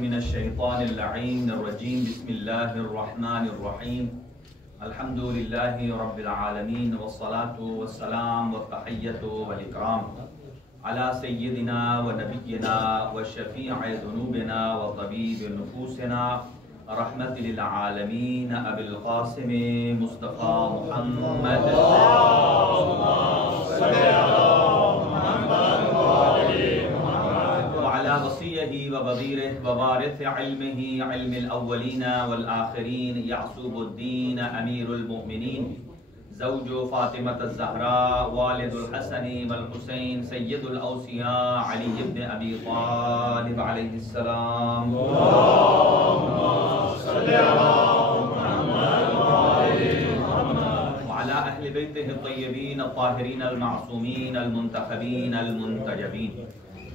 من الشیطان اللعین الرجیم بسم اللہ الرحمن الرحیم الحمد للہ رب العالمین والصلاة والسلام والتحیۃ والاکرام علی سیدنا و نبینا و شفیع ذنوبنا و طبیب نفوسنا رحمت للعالمین ابی القاسم مصطفیٰ محمد وعلى وصيه وبغيره ووارث علمه علم الأولين والآخرين يعصوب الدين أمير المؤمنين زوج فاطمة الزهراء والد الحسن والحسين سيد الأوصياء علي بن أبي طالب عليه السلام اللهم صل على محمد وعلى أهل بيته الطيبين الطاهرين المعصومين المنتخبين المنتجبين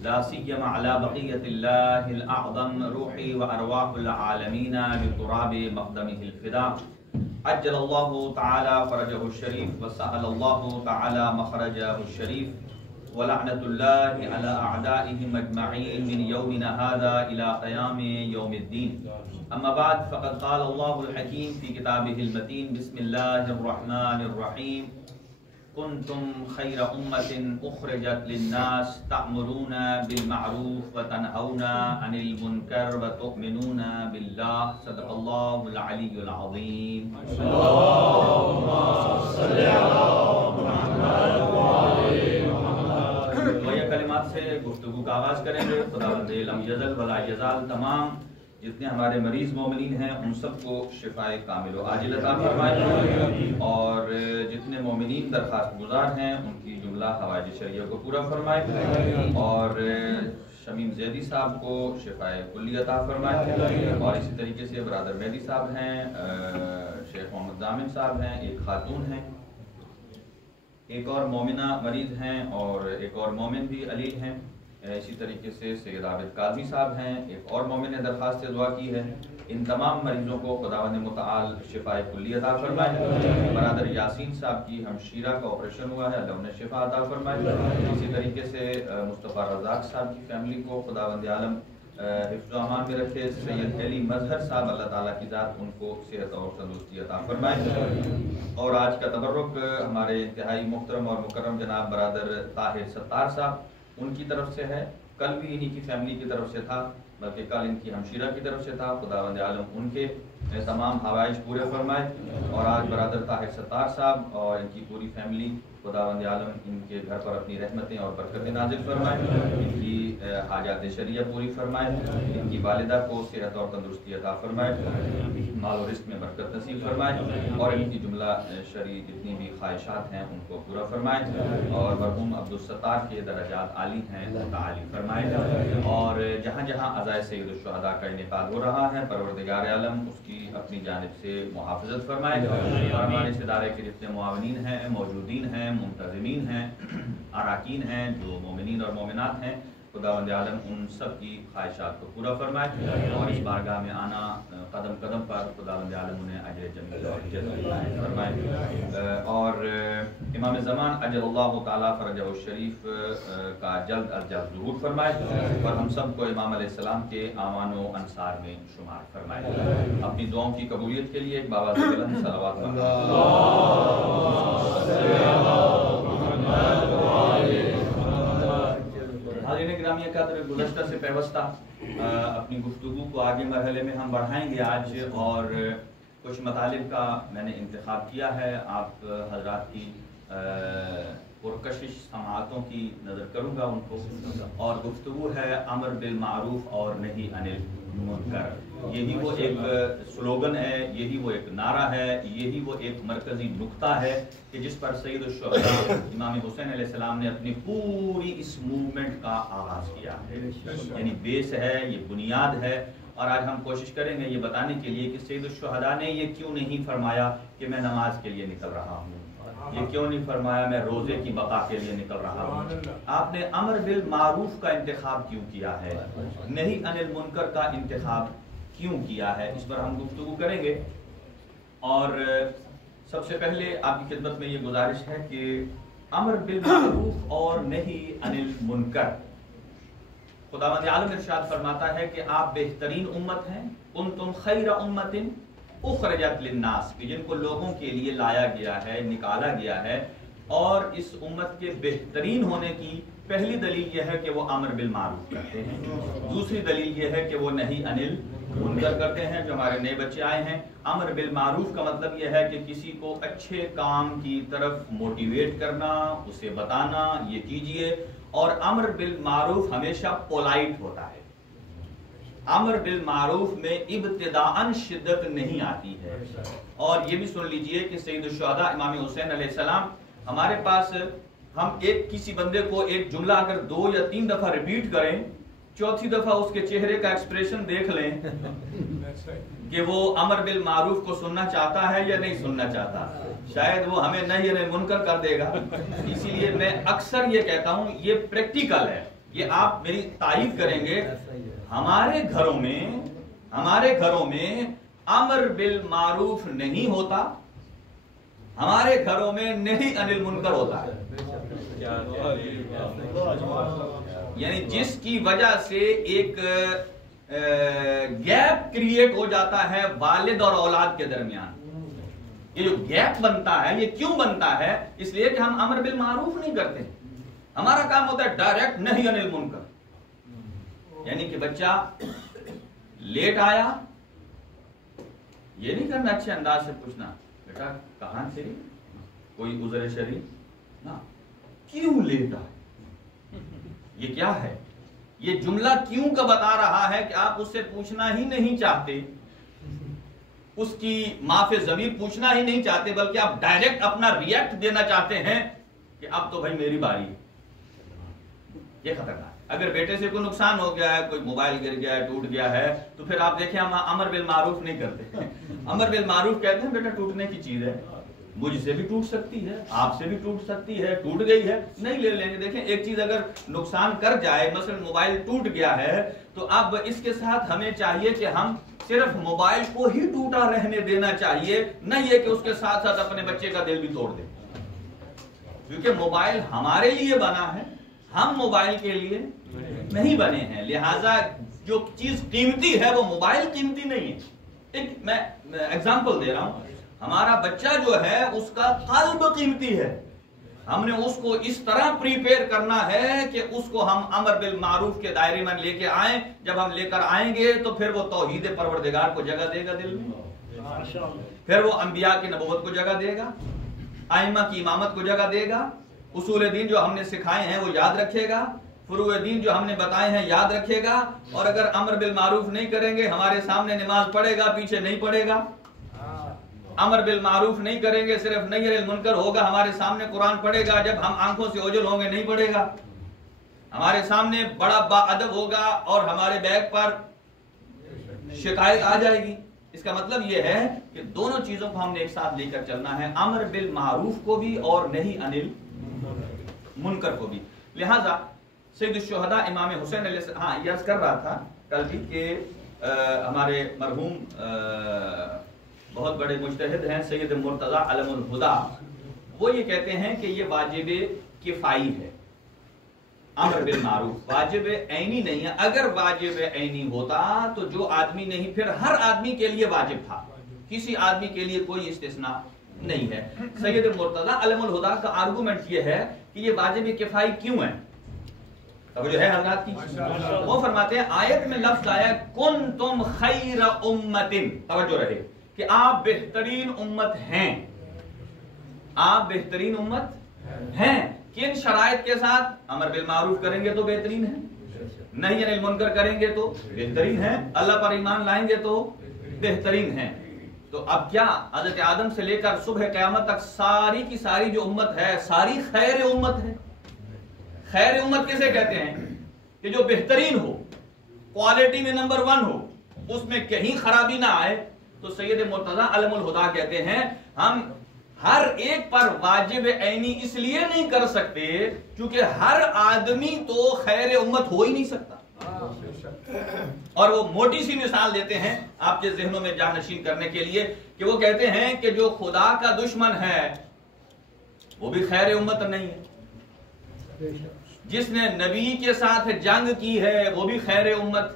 لا سيما على بقية الله الأعظم روحي وأرواح العالمين بتراب مقدمه الفداء عجل الله تعالى فرجه الشريف وسهل الله تعالى مخرجه الشريف ولعنة الله على أعدائهم أجمعين من يومنا هذا إلى قيام يوم الدين أما بعد فقد قال الله الحكيم في كتابه المتين بسم الله الرحمن الرحيم كنتم خير أمة أخرجت للناس تأمرون بالمعروف وتنهون عن المنكر وتؤمنون بالله صدق الله العلي العظيم اللهم صل على محمد وعلى محمد وہی کلمات سے گفتگو کا آغاز کریں گے. خداوند لم یزل ولا یزال تمام جتنے ہمارے مریض مومنین ہیں ان سب کو شفائے کامل و عاجل عطا فرمائے اور جتنے مومنین درخواست گزار ہیں ان کی جملہ حوائج شرعیہ کو پورا فرمائے اور شمیم زیدی صاحب کو شفائے کلی عطا فرمائے اور اسی طریقے سے برادر مہدی صاحب ہیں, شیخ محمد ضامن صاحب ہیں, ایک خاتون ہیں, ایک اور مومنہ مریض ہیں اور ایک اور مومن بھی علیل ہیں. اسی طریقے سے سید عابد قاضی صاحب ہیں, ایک اور مومن نے درخواست سے دعا کی ہے. ان تمام مریضوں کو خداوند متعال شفائے کلی عطا فرمائے. برادر یاسین صاحب کی ہمشیرہ کا آپریشن ہوا ہے, اللہ انہیں شفا عطا فرمائے. اسی طریقے سے مصطفیٰ رزاق صاحب کی فیملی کو خداوند عالم حفظ و امان میں رکھے. سید علی مظہر صاحب اللہ تعالیٰ کی ذات ان کو صحت اور تندرستی عطا فرمائے. اور آج کا تبرک ہمارے انتہائی محترم اور مکرم جناب برادر طاہر ستار صاحب ان کی طرف سے ہے. کل بھی انہی کی فیملی کی طرف سے تھا, بلکہ کل ان کی ہمشیرہ کی طرف سے تھا. خداوند عالم ان کے تمام حوائج پورے فرمائے. اور آج برادر طاہر ستار صاحب اور ان کی پوری فیملی خداوند عالم ان کے گھر پر اپنی رحمتیں اور برکتیں نازل فرمائے, ان کی حاجات شرعیہ پوری فرمائے, ان کی والدہ کو صحت اور تندرستی عطا فرمائے, مال و رزق میں برکت نصیب فرمائے اور ان کی جملہ شرعی جتنی بھی خواہشات ہیں ان کو پورا فرمائے اور مرحوم عبدالستار کے درجات عالی ہیں متعالی فرمائے. اور جہاں جہاں عزائے سید الشہداء کا انعقاد ہو رہا ہے پروردگار عالم اس کی اپنی جانب سے محافظت فرمائے. اور ہمارے اس ادارے کے جتنے معاونین ہیں, موجودین ہیں, منتظمین ہیں, اراکین ہیں, جو مومنین اور مومنات ہیں, خداوند عالم ان سب کی خواہشات کو پورا فرمائے اور اس بارگاہ میں آنا قدم قدم پر خداوند عالم انہیں اجر جمیل اور عزت فرمائے. اور امام زمان اجل اللہ تعالیٰ فرجہ الشریف کا جلد از جلد ظہور فرمائے اور ہم سب کو امام علیہ السلام کے اعوان و انصار میں شمار فرمائے. اپنی دعاؤں کی قبولیت کے لیے ایک بابا سے بلند صلوات حاضرین گرامی اکابر, گزشتہ سے پیوستہ اپنی گفتگو کو آگے مرحلے میں ہم بڑھائیں گے آج, اور کچھ مطالب کا میں نے انتخاب کیا ہے. آپ حضرات کی پرکشش سماعتوں کی نظر کروں گا ان کو, اور گفتگو ہے امر بالمعروف اور نہی عن المنکر. یہی وہ ایک سلوگن ہے, یہی وہ ایک نعرہ ہے, یہی وہ ایک مرکزی نقطہ ہے کہ جس پر سید الشہداء امام حسین علیہ السلام نے اپنی پوری اس موومنٹ کا آغاز کیا ہے. یعنی بیس ہے, یہ بنیاد ہے. اور آج ہم کوشش کریں گے یہ بتانے کے لیے کہ سید الشہداء نے یہ کیوں نہیں فرمایا کہ میں نماز کے لیے نکل رہا ہوں, یہ کیوں نہیں فرمایا میں روزے کی بقا کے لیے نکل رہا ہوں. آپ نے امر بالمعروف کا انتخاب کیوں کیا ہے, نہی عن المنکر کا انتخاب کیوں کیا ہے, اس پر ہم گفتگو کریں گے. اور سب سے پہلے آپ کی خدمت میں یہ گزارش ہے کہ امر بالمعروف اور نہی عن المنکر خداوند عالم ارشاد فرماتا ہے کہ آپ بہترین امت ہیں، کنتم خیر امت اخرجت للناس، کہ جن کو لوگوں کے لیے لایا گیا ہے، نکالا گیا ہے. اور اس امت کے بہترین ہونے کی پہلی دلیل یہ ہے کہ وہ امر بالمعروف کرتے ہیں، دوسری دلیل یہ ہے کہ وہ نہی انل منکر کرتے ہیں. جو ہمارے نئے بچے آئے ہیں، امر بالمعروف کا مطلب یہ ہے کہ کسی کو اچھے کام کی طرف موٹیویٹ کرنا، اسے بتانا یہ کیجئے. اور امر بالمعروف ہمیشہ پولائٹ ہوتا ہے. امر بالمعروف میں ابتداءً شدت نہیں آتی ہے. اور یہ بھی سن لیجئے کہ سید الشہداء امام حسین علیہ السلام، ہمارے پاس ہم کسی بندے کو ایک جملہ اگر 2 یا 3 دفعہ ریپیٹ کریں، چوتھی دفعہ اس کے چہرے کا ایکسپریشن دیکھ لیں کہ وہ امر بالمعروف کو سننا چاہتا ہے یا نہیں سننا چاہتا. شاید وہ ہمیں نہی عن المنکر کر دے گا. اسی لیے میں اکثر یہ کہتا ہوں، یہ پریکٹیکل ہے، یہ آپ میری تائید کریں گے. ہمارے گھروں میں امر بالمعروف نہیں ہوتا، ہمارے گھروں میں نہی عن المنکر ہوتا ہے. یعنی جس کی وجہ سے ایک گیپ کریٹ ہو جاتا ہے والد اور اولاد کے درمیان. یہ جو گیپ بنتا ہے، یہ کیوں بنتا ہے؟ اس لیے کہ ہم امر بالمعروف نہیں کرتے. ہمارا کام ہوتا ہے ڈائریکٹ نہی عن المنکر. یعنی کہ بچہ لیٹ آیا، یہ نہیں کرنا اچھے انداز سے پوچھنا بیٹا کہاں سے، کوئی عذر شرعی نہ، کیوں لیٹ آئے، یہ کیا ہے؟ یہ جملہ کیوں کا بتا رہا ہے کہ آپ اس سے پوچھنا ہی نہیں چاہتے، اس کی معافی ضمیر پوچھنا ہی نہیں چاہتے، بلکہ آپ ڈائریکٹ اپنا ریئیکٹ دینا چاہتے ہیں کہ اب تو بھائی میری باری ہے. یہ خطرناک ہے. اگر بیٹے سے کوئی نقصان ہو گیا ہے، کوئی موبائل گر گیا ہے، ٹوٹ گیا ہے، تو پھر آپ دیکھیں ہم امر بالمعروف نہیں کرتے. امر بالمعروف کہتے ہیں بیٹا ٹوٹنے کی چیز ہے، مجھ سے بھی ٹوٹ سکتی ہے، آپ سے بھی ٹوٹ سکتی ہے، ٹوٹ گئی ہے نہیں لے لیں گے. دیکھیں ایک چیز اگر نقصان کر جائے، مثلا موبائل ٹوٹ گیا ہے، تو اب اس کے ساتھ ہمیں چاہیے کہ ہم صرف موبائل کو ہی ٹوٹا رہنے دینا چاہیے، نہ یہ کہ اس کے ساتھ ساتھ اپنے بچے کا دل بھی توڑ دیں. کیونکہ موبائل ہمارے لیے بنا ہے، ہم موبائل کے لیے نہیں بنے ہیں. لہٰذا جو چیز قیمتی ہے وہ موبائل قیمتی نہیں ہے. ایک میں ایگزامپل دے رہا ہوں، ہمارا بچہ جو ہے اس کا قلب قیمتی ہے. ہم نے اس کو اس طرح پریپیئر کرنا ہے کہ اس کو ہم امر بالمعروف کے دائرے میں لے کے آئیں. جب ہم لے کر آئیں گے تو پھر وہ توحید پروردگار کو جگہ دے گا دل میں، پھر وہ انبیاء کی نبوت کو جگہ دے گا، ائمہ کی امامت کو جگہ دے گا، اصول دین جو ہم نے سکھائے ہیں وہ یاد رکھے گا، فروع دین جو ہم نے بتائے ہیں یاد رکھے گا. اور اگر امر بالمعروف نہیں کریں گے، ہمارے سامنے نماز پڑھے گا، پیچھے نہیں پڑھے گا. امر بالمعروف نہیں کریں گے، صرف نہی عن المنکر ہوگا، ہمارے سامنے قرآن پڑھے گا، جب ہم آنکھوں سے اوجھل ہوں گے نہیں پڑھے گا. ہمارے سامنے بڑا با ادب ہوگا اور ہمارے بیگ پر شکایت آ جائے گی. اس کا مطلب یہ ہے کہ دونوں چیزوں کو ہم نے ایک ساتھ لے کر چلنا ہے، امر بالمعروف کو بھی اور نہی عن المنکر کو بھی. لہذا سید الشہداء امام حسین علیہ السلام، ہاں یہ عرض کر رہا تھا کل بھی کہ ہمارے مرحوم بہت بڑے مجتہد ہیں سید مرتضی علم الہدی، وہ یہ کہتے ہیں کہ یہ واجب کفائی ہے. امر بالمعروف واجب عینی نہیں ہے. اگر واجب عینی ہوتا تو جو آدمی نہیں، پھر ہر آدمی کے لیے واجب تھا، کسی آدمی کے لیے کوئی استثناء نہیں ہے. سید مرتضی علم الہدی کا آرگومنٹ یہ ہے کہ یہ واجب کفائی کیوں ہے. توجہ ہے حضرات کی؟ وہ فرماتے ہیں آیت میں لفظ آیا کنتم خیر امت، توجہ رہے کہ آپ بہترین امت ہیں. آپ بہترین امت ہیں. کن شرائط کے ساتھ؟ امر بالمعروف کریں گے تو بہترین ہے، نہی عن المنکر کریں گے تو بہترین ہے، اللہ پر ایمان لائیں گے تو بہترین ہے. تو اب کیا حضرت آدم سے لے کر صبح قیامت تک ساری کی ساری جو امت ہے ساری خیر امت ہے. خیر امت کسے کہتے ہیں؟ کہ جو بہترین ہو، کوالٹی میں نمبر 1 ہو، اس میں کہیں خرابی نہ آئے. تو سید مرتضی علم الہدی کہتے ہیں ہم ہر ایک پر واجب عینی اس لیے نہیں کر سکتے کیونکہ ہر آدمی تو خیر امت ہو ہی نہیں سکتا. اور وہ موٹی سی مثال دیتے ہیں آپ کے ذہنوں میں جانشین کرنے کے لیے کہ وہ کہتے ہیں کہ جو خدا کا دشمن ہے وہ بھی خیر امت نہیں ہے. جس نے نبی کے ساتھ جنگ کی ہے وہ بھی خیر امت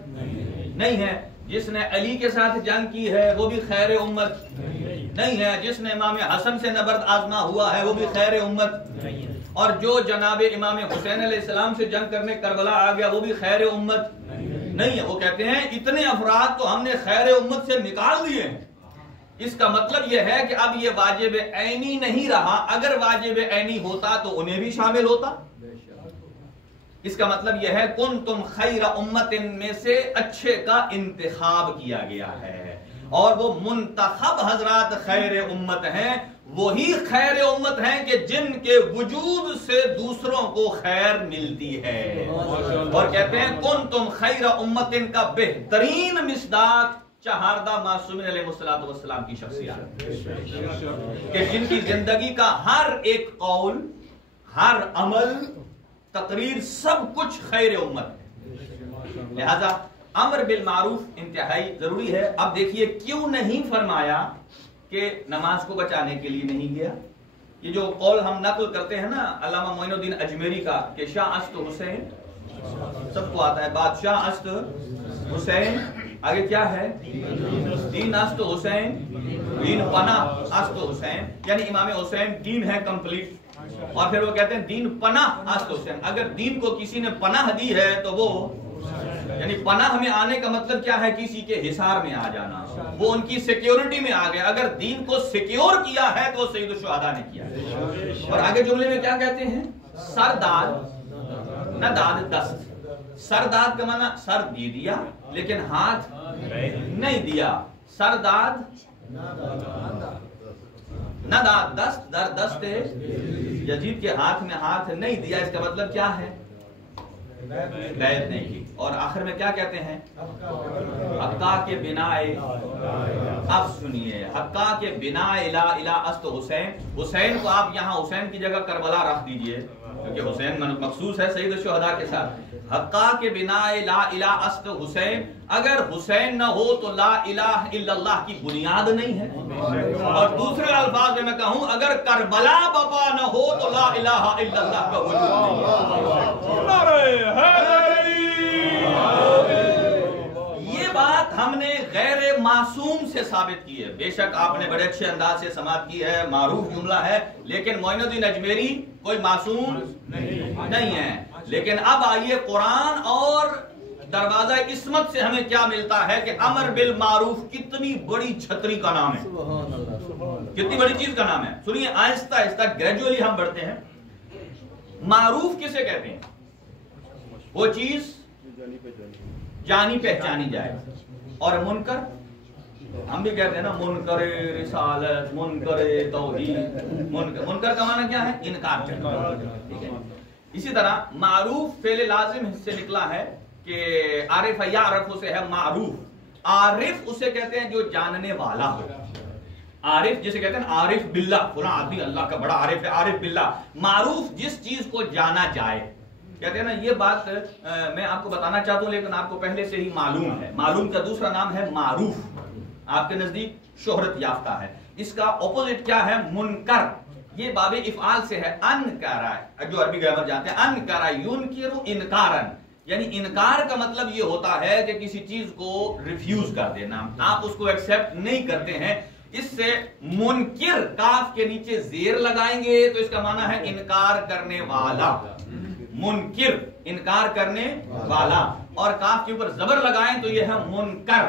نہیں ہے، جس نے علی کے ساتھ جنگ کی ہے وہ بھی خیر امت نہیں ہے، جس نے امام حسن سے نبرد آزما ہوا ہے وہ بھی خیر امت، اور جو جناب امام حسین علیہ السلام سے جنگ کرنے کربلا آ گیا وہ بھی خیر امت نہیں ہے۔ وہ کہتے ہیں اتنے افراد تو ہم نے خیر امت سے نکال دیے ہیں۔ اس کا مطلب یہ ہے کہ اب یہ واجب عینی نہیں رہا، اگر واجب عینی ہوتا تو انہیں بھی شامل ہوتا۔ اس کا مطلب یہ ہے کنتم خیر امت میں سے اچھے کا انتخاب کیا گیا ہے، اور وہ منتخب حضرات خیر امت ہیں، وہی خیر امت ہیں کہ جن کے وجود سے دوسروں کو خیر ملتی ہے۔ اور کہتے ہیں کنتم خیر امت کا بہترین مصداق چہاردہ معصومین علیہ السلام کی شخصیات، کہ جن کی زندگی کا ہر ایک قول، ہر عمل، تقریر، سب کچھ خیر امت ہے۔ لہذا امر بالمعروف انتہائی ضروری ہے۔ اب دیکھیے کیوں نہیں فرمایا کہ نماز کو بچانے کے لیے نہیں گیا۔ یہ جو قول ہم نقل کرتے ہیں نا علامہ معین الدین اجمیری کا کہ شاہ است حسین، سب کو آتا ہے، بادشاہ است حسین، آگے کیا ہے، دین است حسین، دین پناہ است حسین، یعنی امام حسین دین ہے کمپلیٹ، اور پھر وہ کہتے ہیں دین پناہ است حسین۔ اگر دین کو کسی نے پناہ دی ہے تو وہ، یعنی پناہ میں آنے کا مطلب کیا ہے، کسی کے حصار میں آ جانا، وہ ان کی سیکیورٹی میں آ گیا۔ اگر دین کو سیکیور کیا ہے تو سید الشہداء نے کیا ہے۔ اور آگے جملے میں کیا کہتے ہیں، سرداد نہ داد دست۔ سرداد کا معنی سر دے دیا لیکن ہاتھ نہیں دیا، سرداد نہ داد دست، در دست یزید کے ہاتھ میں ہاتھ نہیں دیا۔ اس کا مطلب کیا ہے، بیعت نہیں کی۔ اور آخر میں کیا کہتے ہیں، حقا کے بنا، اب سنیے، حقا کے بنا لا الہ است حسین، حسین کو آپ یہاں حسین کی جگہ کربلا رکھ دیجئے کیونکہ حسین مخصوص ہے سید الشہداء کے ساتھ۔ حقا کے بنا لا الہ است حسین، اگر حسین نہ ہو تو لا الہ الا اللہ کی بنیاد نہیں ہے۔ اور دوسرے الفاظ میں کہوں، اگر کربلا بپا نہ ہو تو لا الہ الا اللہ کا وجود نہیں ہے۔ یہ بات ہم نے غیر معصوم سے ثابت کی ہے۔ بے شک آپ نے بڑے اچھے انداز سے سماعت کی ہے، معروف جملہ ہے، لیکن معین الدین اجمیری کوئی معصوم نہیں ہے۔ لیکن اب آئیے قرآن اور دروازہ عصمت سے ہمیں کیا ملتا ہے کہ امر بالمعروف کتنی بڑی چھتری کا نام ہے، کتنی بڑی چیز کا نام ہے۔ سنیے، آہستہ آہستہ گریجولی ہم بڑھتے ہیں۔ معروف کسے کہتے ہیں، وہ چیز جانی پہچانی جائے، اور منکر ہم بھی کہتے ہیں نا، منکر رسالت، منکر توحید۔ منکر کا معنی کیا ہے، انکار کرنا۔ اسی طرح معروف فعل لازم سے نکلا ہے کہ عارف یعرف سے ہے معروف۔ عارف اسے کہتے ہیں جو جاننے والا ہو، عارف جسے کہتے ہیں عارف باللہ، فلاں آدمی اللہ کا بڑا عارف ہے، عارف باللہ۔ معروف جس چیز کو جانا جائے، کہتے ہیں نا، یہ بات میں آپ کو بتانا چاہتا ہوں لیکن آپ کو پہلے سے ہی معلوم ہے۔ معلوم کا دوسرا نام ہے معروف، آپ کے نزدیک شہرت یافتہ ہے۔ اس کا اپوزٹ کیا ہے، منکر۔ یہ باب افعال سے ہے، انکرا، جو عربی گرامر جانتے ہیں، انکرا ینکر انکارن، یعنی انکار کا مطلب یہ ہوتا ہے کہ کسی چیز کو ریفیوز کر دینا، آپ اس کو ایکسپٹ نہیں کرتے ہیں۔ اس سے منکر کاف کے نیچے زیر لگائیں گے تو اس کا معنی ہے انکار کرنے والا، منکر انکار کرنے والا، اور کاف کے اوپر زبر لگائیں تو یہ ہے منکر،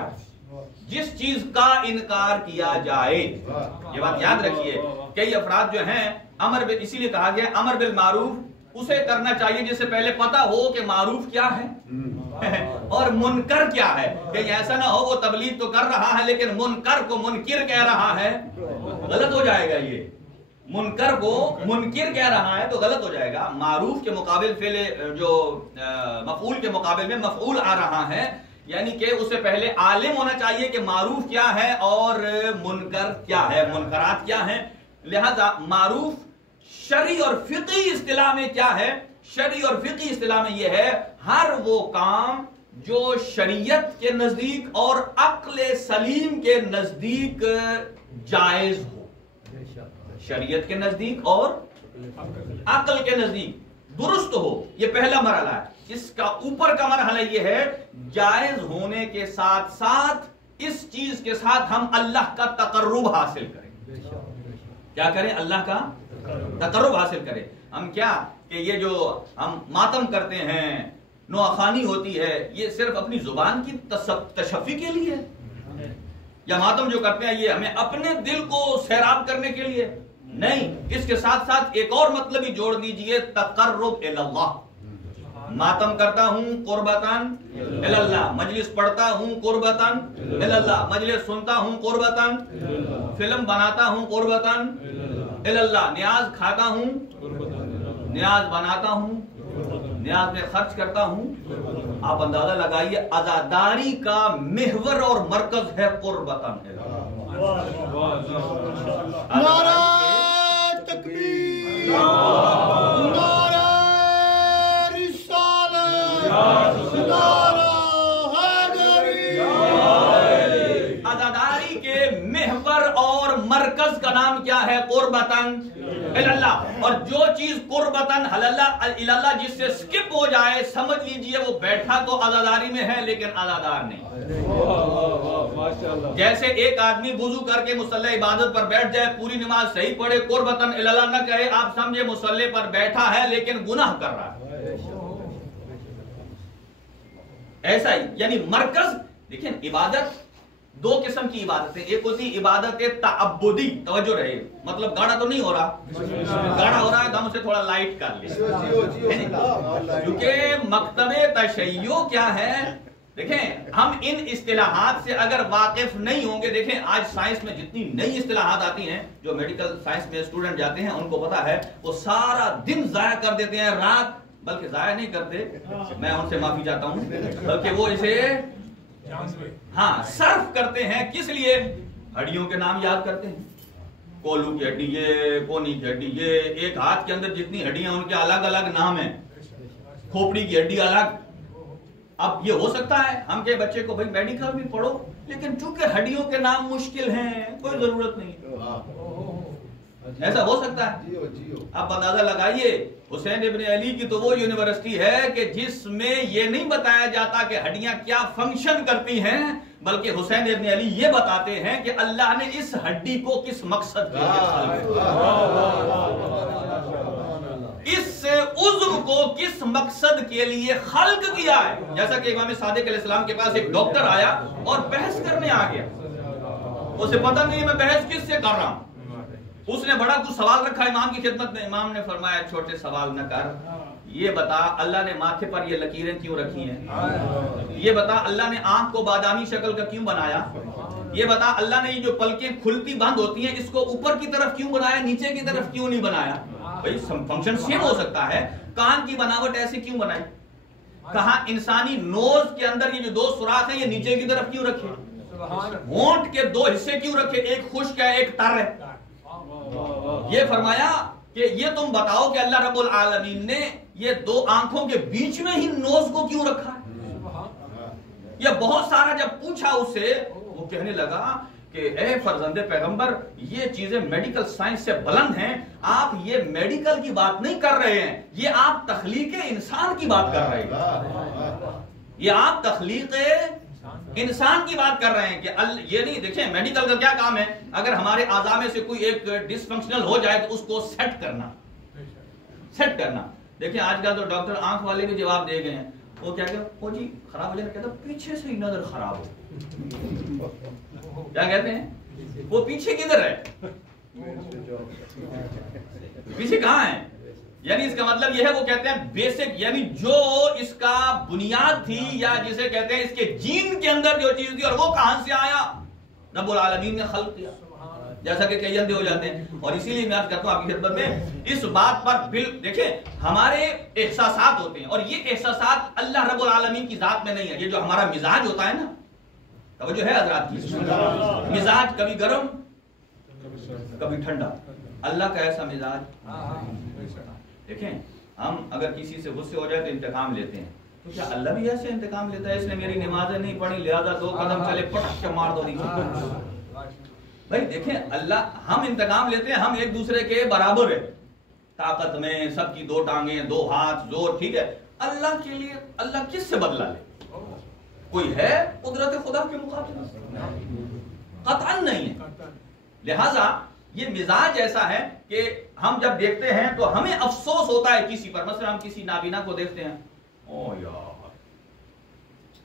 جس چیز کا انکار کیا جائے۔ یہ بات یاد رکھیے، کئی افراد جو ہیں اسی لیے کہا گیا امر بالمعروف اسے کرنا چاہیے جس سے پہلے پتا ہو کہ معروف کیا ہے اور منکر کیا ہے، کہ ایسا نہ ہو وہ تبلیغ تو کر رہا ہے لیکن منکر کو منکر کہہ رہا ہے، غلط ہو جائے گا۔ یہ منکر کو منکر کہہ رہا ہے تو غلط ہو جائے گا۔ معروف کے مقابل فعل جو مفعول کے مقابل میں مفعول آ رہا ہے، یعنی کہ اسے پہلے عالم ہونا چاہیے کہ معروف کیا ہے اور منکر کیا ہے، منکرات کیا ہیں۔ لہذا معروف شرعی اور فقہی اصطلاح میں کیا ہے، شرعی اور فقہی اصطلاح میں یہ ہے ہر وہ کام جو شریعت کے نزدیک اور عقل سلیم کے نزدیک جائز ہو، شریعت کے نزدیک اور عقل کے نزدیک درست ہو، یہ پہلا مرحلہ ہے۔ اس کا اوپر کا مرحلہ یہ ہے جائز ہونے کے ساتھ ساتھ اس چیز کے ساتھ ہم اللہ کا تقرب حاصل کریں۔ کیا کریں؟ اللہ کا تقرب حاصل کریں۔ ہم کیا کہ یہ جو ہم ماتم کرتے ہیں، نوخانی ہوتی ہے، یہ صرف اپنی زبان کی تشفی کے لیے، یا ماتم جو کرتے ہیں یہ ہمیں اپنے دل کو سیراب کرنے کے لیے؟ نہیں، اس کے ساتھ ساتھ ایک اور مطلب ہی جوڑ دیجئے، تقرب اللہ۔ ماتم کرتا ہوں قربتاً اللہ، مجلس پڑھتا ہوں قربتاً اللہ، مجلس سنتا ہوں قربتاً، فلم بناتا ہوں قربتاً اللہ، نیاز کھاتا ہوں، نیاز بناتا ہوں، نیاز میں خرچ کرتا ہوں۔ آپ اندازہ لگائیے عزاداری کا محور اور مرکز ہے قربتاً نعرہ تکبیر، نعرہ رسالت، نعرہ حیدری۔ عزاداری کے محور اور مرکز کا نام کیا ہے؟ قربتاً اللہ۔ اور جو چیز قربتاً اللہ جس سے سکپ ہو جائے، سمجھ لیجئے وہ بیٹھا تو عزاداری میں ہے لیکن عزادار نہیں۔ جیسے ایک آدمی وضو کر کے مصلی عبادت پر بیٹھ جائے، پوری نماز صحیح پڑھے، قربتاً اللہ نہ کہے، آپ سمجھے مصلی پر بیٹھا ہے لیکن گناہ کر رہا ہے۔ ایسا ہی یعنی مرکز۔ دیکھیں عبادت دو قسم کی عبادتیں، ایک ہوتی عبادت تعبدی، توجہ رہے، مطلب گاڑا تو نہیں ہو رہا، گاڑا ہو رہا ہے تو ہم اسے تھوڑا لائٹ کر لیں، کیونکہ مکتب تشیع کیا ہے؟ دیکھیں ہم ان اصطلاحات سے اگر واقف نہیں ہوں گے، دیکھیں آج سائنس میں جتنی نئی اصطلاحات آتی ہیں، جو میڈیکل سائنس میں اسٹوڈنٹ جاتے ہیں ان کو پتا ہے، وہ سارا دن ضائع کر دیتے ہیں، رات بلکہ ضائع نہیں کرتے، میں ان سے معافی چاہتا ہوں، بلکہ وہ اسے صرف کرتے ہیں۔ کس لیے؟ ہڈیوں کے نام یاد کرتے ہیں، کولو کی ہڈی یہ، کونی کی ہڈی یہ، ایک ہاتھ کے اندر جتنی ہڈیاں ان کے الگ الگ نام ہیں، کھوپڑی کی ہڈی الگ۔ اب یہ ہو سکتا ہے ہم کے بچے کو بھائی میڈیکل بھی پڑھو، لیکن چونکہ ہڈیوں کے نام مشکل ہیں کوئی ضرورت نہیں، ایسا ہو سکتا ہے؟ اب اندازہ لگائیے حسین ابن علی کی تو وہ یونیورسٹی ہے کہ جس میں یہ نہیں بتایا جاتا کہ ہڈیاں کیا فنکشن کرتی ہیں، بلکہ حسین ابن علی یہ بتاتے ہیں کہ اللہ نے اس ہڈی کو کس مقصد کے لیے، اس عضو کو کس مقصد کے لیے خلق کیا ہے۔ جیسا کہ امام صادق علیہ السلام کے پاس ایک ڈاکٹر آیا اور بحث کرنے آ گیا، اسے پتہ نہیں میں بحث کس سے کر رہا ہوں، اس نے بڑا کچھ سوال رکھا امام کی خدمت میں، امام نے فرمایا چھوٹے سوال نہ کر، یہ بتا اللہ نے ماتھے پر یہ لکیریں کیوں رکھی ہیں، یہ بتا اللہ نے آنکھ کو بادامی شکل کا کیوں بنایا، یہ بتا اللہ نے یہ جو پلکیں کھلتی بند ہوتی ہیں اس کو اوپر کی طرف کیوں بنایا، نیچے کی طرف کیوں نہیں بنایا؟ بھائی فنکشن سیم ہو سکتا ہے، کان کی بناوٹ ایسے کیوں بنائی، کہاں انسانی نوز کے اندر یہ جو دو سوراخ ہیں یہ نیچے کی طرف کیوں رکھے، ہونٹ کے دو حصے کیوں رکھے، ایک خشک ہے ایک تر ہے، یہ فرمایا کہ یہ تم بتاؤ کہ اللہ رب العالمین نے یہ دو آنکھوں کے بیچ میں ہی نوز کو کیوں رکھا ہے؟ یہ بہت سارا جب پوچھا اس سے، وہ کہنے لگا کہ اے فرزند پیغمبر یہ چیزیں میڈیکل سائنس سے بلند ہیں، آپ یہ میڈیکل کی بات نہیں کر رہے ہیں، یہ آپ تخلیق انسان کی بات کر رہے ہیں، یہ آپ تخلیق انسان کی بات کر رہے ہیں، کہ یہ نہیں۔ دیکھیں میڈیکل کا کیا کام ہے، اگر ہمارے اعضاء میں سے کوئی ایک ڈس فنکشنل ہو جائے تو اس کو سیٹ کرنا۔ دیکھیں آج کل تو ڈاکٹر آنکھ والے بھی جواب دے گئے ہیں، وہ کیا کہ وہ جی خراب ہو جانا، کہتا پیچھے سے ہی نظر خراب ہو، کیا کہتے ہیں وہ پیچھے کدھر ہے، پیچھے کہاں ہے، یعنی اس کا مطلب یہ ہے، وہ کہتے ہیں بیسک، یعنی جو اس کا بنیاد تھی یا جسے کہتے ہیں اس کے جین کے اندر جو چیز تھی، اور وہ کہاں سے آیا، رب العالمین نے خلق کیا، جیسا کہ کئی اندھے ہو جاتے ہیں۔ اور اسی لیے میں عرض کرتا ہوں آپ کی خدمت میں، اس بات پر دیکھیں ہمارے احساسات ہوتے ہیں، اور یہ احساسات اللہ رب العالمین کی ذات میں نہیں ہے، یہ جو ہمارا مزاج ہوتا ہے نا، توجہ ہے حضرات کی، مزاج کبھی گرم کبھی ٹھنڈا، اللہ کا ایسا مزاج۔ دیکھیں ہم اگر کسی سے غصے ہو جائے تو انتقام لیتے ہیں، تو کیا اللہ بھی ایسے انتقام لیتا ہے، اس نے میری نمازیں نہیں پڑھی لہذا دو قدم چلے پٹک کے مار دو نیچے؟ بھائی دیکھیں اللہ، ہم انتقام لیتے ہیں، ہم ایک دوسرے کے برابر ہیں، طاقت میں، سب کی 2 ٹانگیں 2 ہاتھ زور، ٹھیک ہے، اللہ کے لیے اللہ کس سے بدلہ لے؟ کوئی ہے قدرت خدا کے مقابلے؟ قطعاً نہیں ہے۔ لہذا یہ مزاج ایسا ہے کہ ہم جب دیکھتے ہیں تو ہمیں افسوس ہوتا ہے کسی پر، مثلا ہم کسی نابینا کو دیکھتے ہیں، او یار،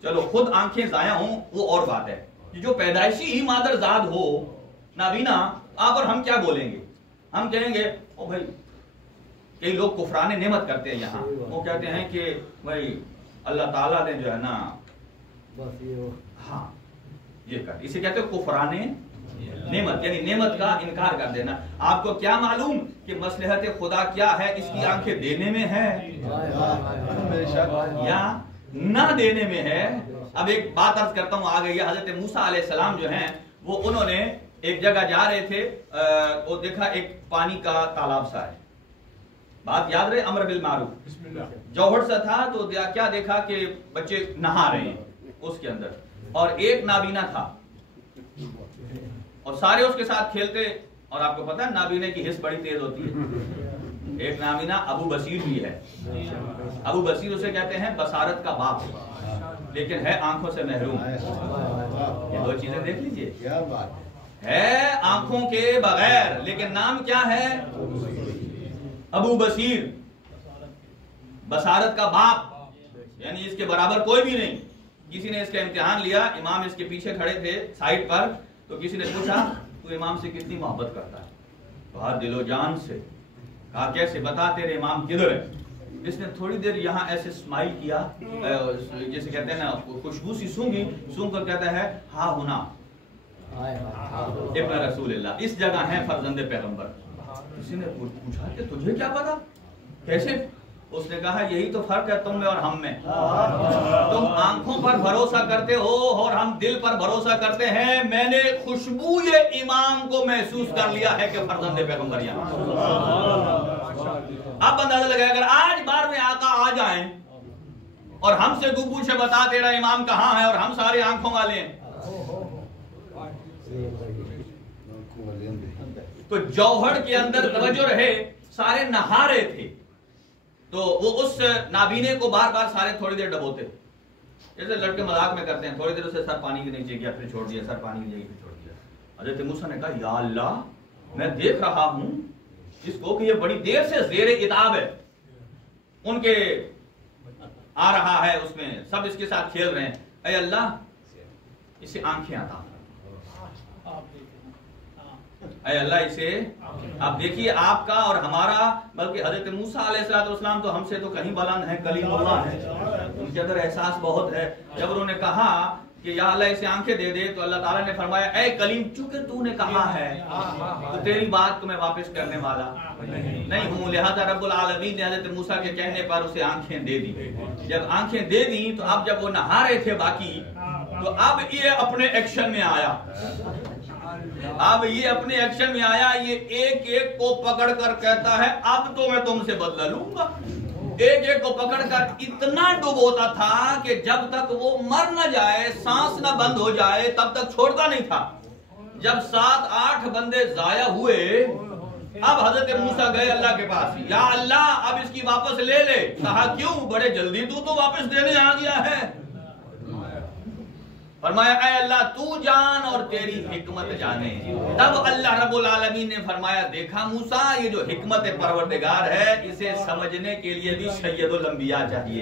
چلو خود آنکھیں ضائع ہوں وہ اور بات ہے، جو پیدائشی ہی مادر زاد ہو نابینا، آپ اور ہم کیا بولیں گے؟ ہم کہیں گے او بھائی، کئی لوگ کفران نعمت کرتے ہیں یہاں، وہ کہتے ہیں کہ بھائی اللہ تعالیٰ نے جو ہے نا، ہاں یہ کر، اسے کہتے ہیں کفران نعمت، یعنی نعمت کا انکار کر دینا۔ آپ کو کیا معلوم کہ مصلحت خدا کیا ہے؟ اس کی آنکھیں دینے میں ہے یا نہ دینے میں ہے؟ اب ایک بات عرض کرتا ہوں، آ گئی ہے، حضرت موسیٰ علیہ السلام جو ہیں وہ انہوں نے ایک جگہ جا رہے تھے، وہ دیکھا ایک پانی کا تالاب سا ہے، بات یاد رہے، امر بالمعروف، جوہر سا تھا، تو کیا دیکھا کہ بچے نہا رہے ہیں اس کے اندر، اور ایک نابینا تھا اور سارے اس کے ساتھ کھیلتے، اور آپ کو پتہ ہے نابینے کی حس بڑی تیز ہوتی ہے، ایک نابینا ابو بصیر بھی ہے، ابو بصیر اسے کہتے ہیں بصارت کا باپ، لیکن ہے آنکھوں سے محروم۔ یہ 2 چیزیں دیکھ لیجئے، ہے آنکھوں کے بغیر لیکن نام کیا ہے؟ ابو بصیر، بصارت کا باپ، یعنی اس کے برابر کوئی بھی نہیں۔ کسی نے اس کا امتحان لیا، امام اس کے پیچھے کھڑے تھے سائٹ پر، تو کسی نے پوچھا تو امام سے کتنی محبت کرتا ہے؟ کہا دل و جان سے۔ کہا کیسے؟ بتا تیرے امام کدھر ہے؟ اس نے تھوڑی دیر یہاں ایسے اسمائل کیا، جیسے کہتے ہیں نا خوشبو سی سونگی، سونگ کر کہتا ہے ہاں ہونا ابن رسول اللہ، اس جگہ ہے فرزند پیغمبر۔ کسی نے پوچھا کہ تجھے کیا پتا کیسے؟ اس نے کہا یہی تو فرق ہے تم میں اور ہم میں، تم آنکھوں پر بھروسہ کرتے ہو اور ہم دل پر بھروسہ کرتے ہیں۔ میں نے خوشبو یہ امام کو محسوس کر لیا ہے کہ فرزند پیغمبر یہاں۔ اب اندازہ لگا اگر آج بار میں آقا آ جائیں اور ہم سے تو پوچھے بتا تیرا امام کہاں ہے، اور ہم سارے آنکھوں والے ہیں، تو جوہر کے اندر توجہ رہے، سارے نہا رہے تھے، تو وہ اس نابینے کو بار بار سارے تھوڑی دیر ڈبوتے، جیسے لڑکے مذاق میں کرتے ہیں، تھوڑی دیر اسے سر پانی کے نیچے کیا، پھر چھوڑ دیا، سر پانی کے نیچے چھوڑ دیا۔ حضرت موسیٰ نے کہا یا اللہ، میں دیکھ رہا ہوں اس کو کہ یہ بڑی دیر سے زیر اتاب ہے، ان کے آ رہا ہے، اس میں سب اس کے ساتھ کھیل رہے ہیں، اے اللہ اسے آنکھیں عطا، اے اللہ اسے، اب دیکھیے آپ کا اور ہمارا، بلکہ حضرت موسیٰ علیہ السلام تو ہم سے تو کہیں بلند ہیں، کلیم اللہ ہے، ان کے اندر احساس بہت ہے۔ جب انہوں نے کہا کہ یا اللہ اسے آنکھیں دے دے، تو اللہ تعالیٰ نے فرمایا اے کلیم، چونکہ تو نے کہا ہے تو تیری بات کو میں واپس کرنے والا نہیں ہوں، لہذا رب العالمین نے حضرت موسیٰ کے کہنے پر اسے آنکھیں دے دی۔ جب آنکھیں دے دی تو اب جب وہ نہا رہے تھے باقی، تو اب یہ اپنے ایکشن میں آیا، اب یہ اپنے ایکشن میں آیا، یہ ایک ایک کو پکڑ کر کہتا ہے اب تو میں تم سے بدلہ لوں گا۔ ایک ایک کو پکڑ کر اتنا ڈبوتا تھا کہ جب تک وہ مر نہ جائے، سانس نہ بند ہو جائے، تب تک چھوڑتا نہیں تھا۔ جب 7-8 بندے ضائع ہوئے، اب حضرت موسیٰ گئے اللہ کے پاس، یا اللہ اب اس کی واپس لے لے۔ کہا کیوں؟ بڑے جلدی تو واپس دینے آ گیا ہے۔ فرمایا اے اللہ تو جان اور تیری حکمت جانے۔ تب اللہ رب العالمین نے فرمایا دیکھا موسیٰ، یہ جو حکمت پروردگار ہے اسے سمجھنے کے لیے بھی سید الانبیاء چاہیے،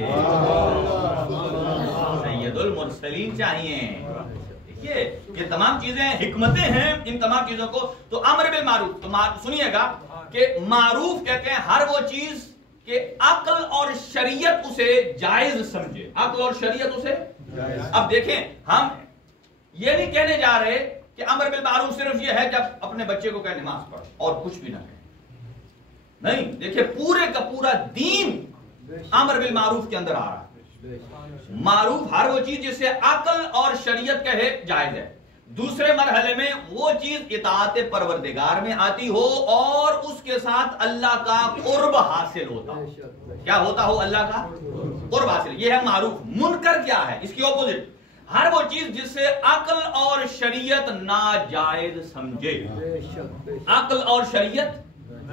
سید المرسلین چاہیے۔ دیکھیے یہ تمام چیزیں حکمتیں ہیں، ان تمام چیزوں کو تو امر بالمعروف، تو سنیے گا کہ معروف کہتے ہیں ہر وہ چیز کہ عقل اور شریعت اسے جائز سمجھے، عقل اور شریعت اسے۔ اب دیکھیں ہم یہ نہیں کہنے جا رہے کہ امر بالمعروف صرف یہ ہے کہ اپنے بچے کو کہ نماز پڑھ اور کچھ بھی نہ کہیں، نہیں، دیکھیں پورے کا پورا دین امر بالمعروف کے اندر آ رہا ہے۔ معروف ہر وہ چیز جسے عقل اور شریعت کہے جائز ہے۔ دوسرے مرحلے میں وہ چیز اطاعت پروردگار میں آتی ہو اور اس کے ساتھ اللہ کا قرب حاصل ہوتا ہو۔ کیا ہوتا ہو؟ اللہ کا قرب حاصل، یہ ہے معروف۔ منکر کیا ہے؟ اس کی اپوزٹ، ہر وہ چیز جس سے عقل اور شریعت ناجائز سمجھے، عقل اور شریعت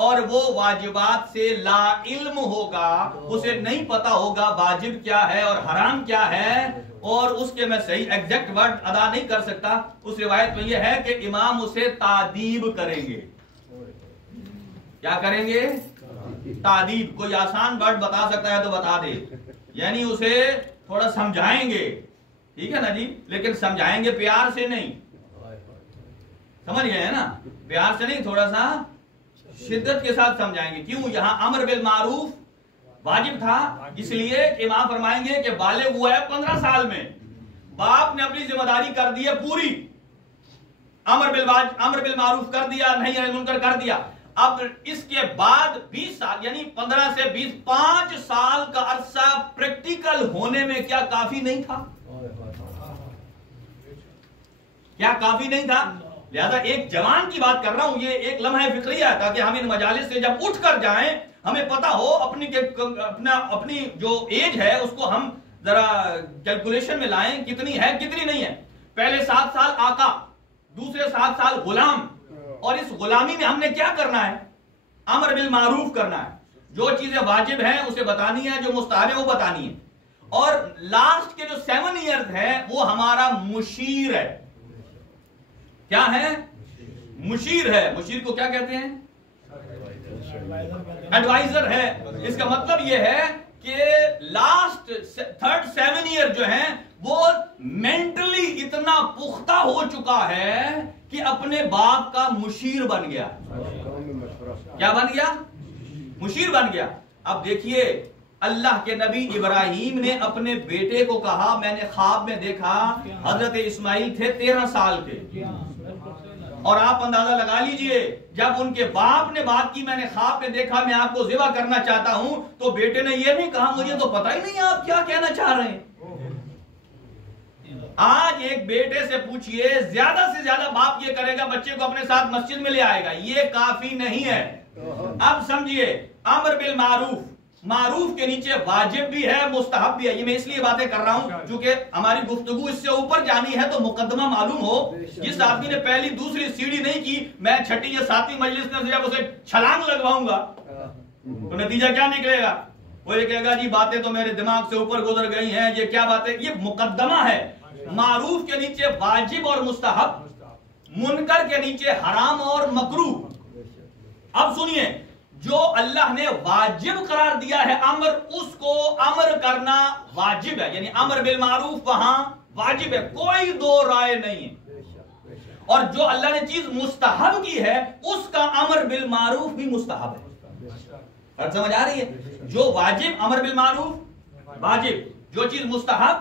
اور وہ واجبات سے لا علم ہوگا، اسے نہیں پتا ہوگا واجب کیا ہے اور حرام کیا ہے، اور اس کے میں صحیح ایگزیکٹ ورڈ ادا نہیں کر سکتا، اس روایت میں یہ ہے کہ امام اسے تعدیب کریں گے. کیا کریں گے؟ تعدیب. کوئی آسان ورڈ بتا سکتا ہے تو بتا دے، یعنی اسے تھوڑا سمجھائیں گے، ٹھیک ہے نا جی، لیکن سمجھائیں گے پیار سے نہیں. سمجھ گئے ہیں نا؟ پیار سے نہیں، تھوڑا سا شدت کے ساتھ سمجھائیں گے. کیوں؟ یہاں امر بالمعروف واجب تھا، اس لیے امام فرمائیں گے کہ بالغ ہوا ہے 15 سال میں، باپ نے اپنی ذمہ داری کر دی ہے پوری، امر بالمعروف کر دیا، نہیں انل منکر کر دیا. اب اس کے بعد 20 سال یعنی 15 سے 20 5 سال کا عرصہ پریکٹیکل ہونے میں کیا کافی نہیں تھا؟ کیا کافی نہیں تھا؟ لہذا ایک جوان کی بات کر رہا ہوں، یہ ایک لمحہ فکریہ ہے تاکہ ہم ان مجالس سے جب اٹھ کر جائیں ہمیں پتا ہو اپنی جو ایج ہے اس کو ہم ذرا کیلکولیشن میں لائیں، کتنی ہے کتنی نہیں ہے. پہلے 7 سال آقا، دوسرے 7 سال غلام، اور اس غلامی میں ہم نے کیا کرنا ہے؟ امر بالمعروف کرنا ہے، جو چیزیں واجب ہیں اسے بتانی ہے، جو مستحب ہے وہ بتانی ہے. اور لاسٹ کے جو 7 ایئرز ہے وہ ہمارا مشیر ہے. کیا ہے؟ مشیر ہے. مشیر کو کیا کہتے ہیں؟ ایڈوائزر ہے. اس کا مطلب یہ ہے کہ لاسٹ 7 ایئر جو ہیں وہ مینٹلی اتنا پختہ ہو چکا ہے کہ اپنے باپ کا مشیر بن گیا. کیا بن گیا؟ مشیر بن گیا. اب دیکھیے اللہ کے نبی ابراہیم نے اپنے بیٹے کو کہا، میں نے خواب میں دیکھا حضرت اسماعیل تھے 13 سال کے، اور آپ اندازہ لگا لیجئے جب ان کے باپ نے بات کی، میں نے خواب میں دیکھا میں آپ کو ذبح کرنا چاہتا ہوں، تو بیٹے نے یہ نہیں کہا مجھے تو پتہ ہی نہیں آپ کیا کہنا چاہ رہے ہیں. آج ایک بیٹے سے پوچھئے، زیادہ سے زیادہ باپ یہ کرے گا بچے کو اپنے ساتھ مسجد میں لے آئے گا، یہ کافی نہیں ہے. اب سمجھئے امر بالمعروف، معروف کے نیچے واجب بھی ہے، مستحب بھی ہے. یہ میں اس لیے باتیں کر رہا ہوں چونکہ ہماری گفتگو اس سے اوپر جانی ہے تو مقدمہ معلوم ہو. جس آدمی نے پہلی دوسری سیڑھی نہیں کی، میں 6 یا 7ویں مجلس میں جب اسے چھلانگ لگواؤں گا تو نتیجہ کیا نکلے گا؟ وہ یہ کہے گا جی باتیں تو میرے دماغ سے اوپر گزر گئی ہیں، یہ کیا باتیں؟ یہ مقدمہ ہے. معروف کے نیچے واجب اور مستحب، منکر کے نیچے حرام اور مکروہ. اب سنیے، جو اللہ نے واجب قرار دیا ہے امر، اس کو امر کرنا واجب ہے، یعنی امر بالمعروف وہاں واجب ہے، کوئی دو رائے نہیں ہے. اور جو اللہ نے چیز مستحب کی ہے اس کا امر بالمعروف بھی مستحب ہے. سمجھ آ رہی ہے؟ جو واجب امر بالمعروف واجب، جو چیز مستحب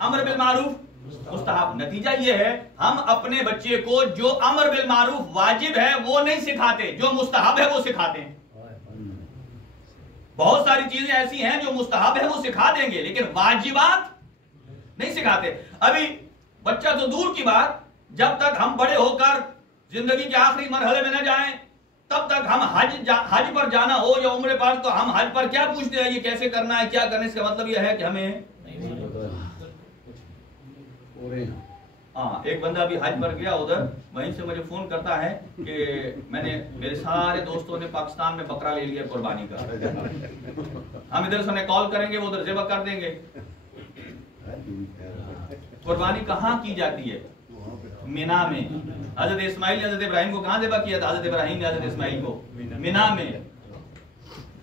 امر بالمعروف مستحب. نتیجہ یہ ہے ہم اپنے بچے کو جو امر بالمعروف واجب ہے وہ نہیں سکھاتے، جو مستحب ہے وہ سکھاتے ہیں. بہت ساری چیزیں ایسی ہیں جو مستحب ہے وہ سکھا دیں گے لیکن واجبات نہیں سکھاتے. ابھی بچہ تو دور کی بات، جب تک ہم بڑے ہو کر زندگی کے آخری مرحلے میں نہ جائیں تب تک ہم حج پر جانا ہو یا عمرے پر تو ہم حج پر کیا پوچھتے ہیں؟ یہ کیسے کرنا ہے، کیا کرنا ہے؟ اس کا مطلب یہ ہے کہ ہمیں ایک بندہ بھی حج پر گیا ادھر، وہیں سے مجھے فون کرتا ہے کہ میرے سارے دوستوں نے پاکستان میں بکرا لے لیا قربانی کا، ہم ادھر سے انہیں کال کریں گے، وہ ادھر ذبح کر دیں گے. قربانی کہاں کی جاتی ہے؟ مینا میں. حضرت اسماعیل نے حضرت ابراہیم کو کہاں ذبح کیا تھا؟ حضرت ابراہیم نے حضرت اسماعیل کو مینا میں.